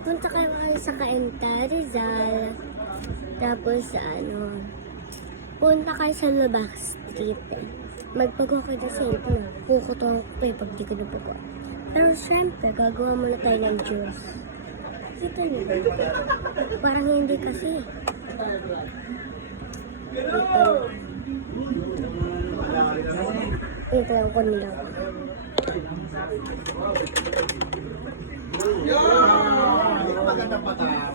Punta kayo sa Cainta, Rizal. Tapos, punta kayo sa Lubak Street. Magpagawa kayo sa cellphone. Kukutuhan ko kayo pag di ko napagawa. Pero syempre, gagawa muna tayo ng juice. Kita niyo ba? Parang hindi kasi. Ito lang ko nila. Magandang patama.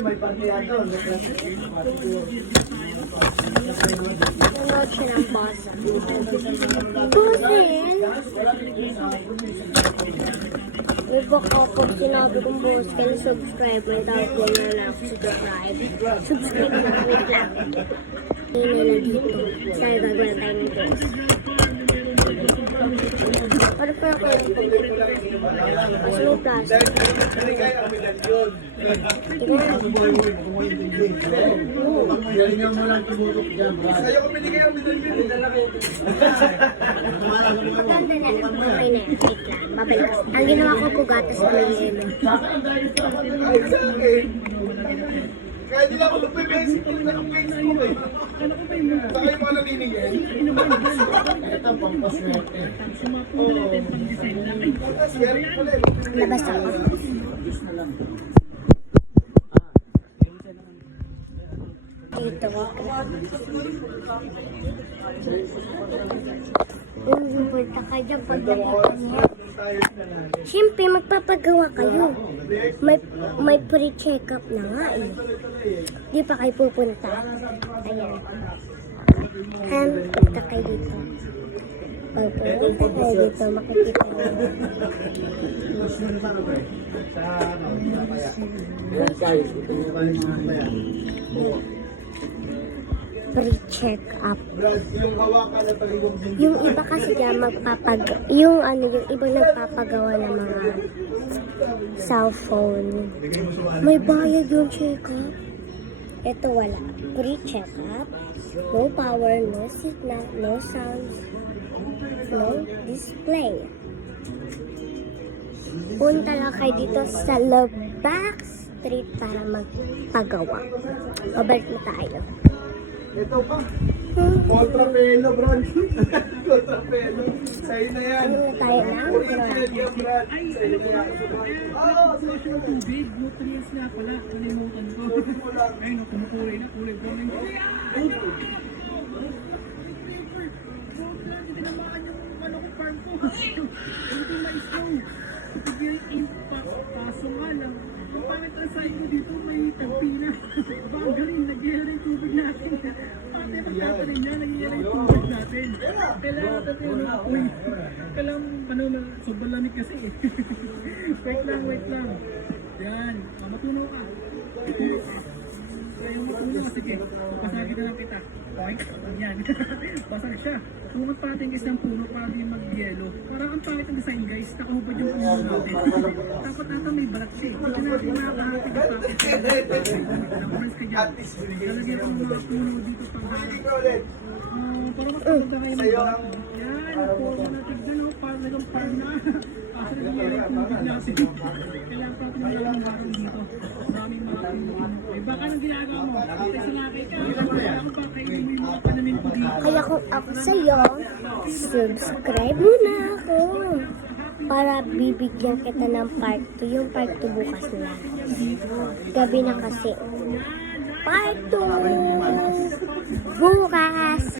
May partiyan doon. Nanood siya ng bosa. Busin! Ibak ako, sinabi kong boss kayo subscribe. May tawag ko na lang subscribe. Subscribe na, wait lang. Hindi na dito. Saan gagawin tayo ng guys? Ano pa ako lang po? Mas may plastic. Galingan mo lang tumutok dyan. Sa'yo ko binigay ang medalyon. Maganda na lang. Okay na. Wait lang. Babalik ko. Ang ginawa ko pugatas na may yelo. Ay, sa akin. Kaya nila ako nagpe-basic yung naka-face ko eh. Saka yung mga naniningin. Ito ang pampaswerte. Pampaswerte pala eh. Labas ako. Ito ko. Punta ka dyan pagdating niya. Siyempre, magpapagawa kayo. May pre-check-up na nga eh. Di pa kayo pupunta. Ayan. Punta kayo dito. Pag pupunta kayo dito, makikita nyo. Pre-check-up. Yung iba kasi dyan yung iba nagpapagawa ng mga cellphone. May bayad yung check-up. Ito wala. Pre-check-up. No power, no signal, no sounds, no display. Punta lang kayo dito sa Lubak Street para magpagawa. Babalik na tayo. Ito pa. Contrapelo, Brad. Contrapelo. Sa'yo na yan. Ano na tayo lang? Brad. Sa'yo na yan. Oo, Social tubig, nutrients nga pala, kalimutan ko. Ayun, kumukulay na, kulay brown na yung hindi tinamaan yung farm ko. Hindi mais ko. Ito yung impact, kaso nga lang. Ang pangit ang sign ko dito, may tagpina. Ang galing, nagyayari yung tubig natin. Pati pagtatanin niya, nagyayari yung tubig natin. Kailangan natin yung uy. Kailangan, sobrang lamig kasi eh. Wait lang. Yan, matunaw ka. Kaya yung matunaw, sige. Pasagin na lang kita. Point. Yan. Pasag siya. Tungat pa natin guys ng puno para di mag-yelo. Parang ang pangit ang design guys. Nakahubad yung puno natin. Dapat nata may balat siya. Hindi natin makakahatig ang topic. Nakulis ka dyan. Talagyan ko ng mga puno dito pang halik. Para mas maganda kayo ng balat. Yan. Forma natin dyan. Parang nagang farm na. Kasi nangyari yung tubig natin. Kailangan pa natin maraming barang dito. Maraming mga puno. Eh baka nang ginagawa mo. Kasi sa nakay ka. Kailangan pa kayo yung mga panamin ko dito. Kaya kung ako sa'yo, subscribe muna ako. Para bibigyan kita ng part 2. Yung part 2 bukas na. Gabi na kasi. Part 2! Bukas!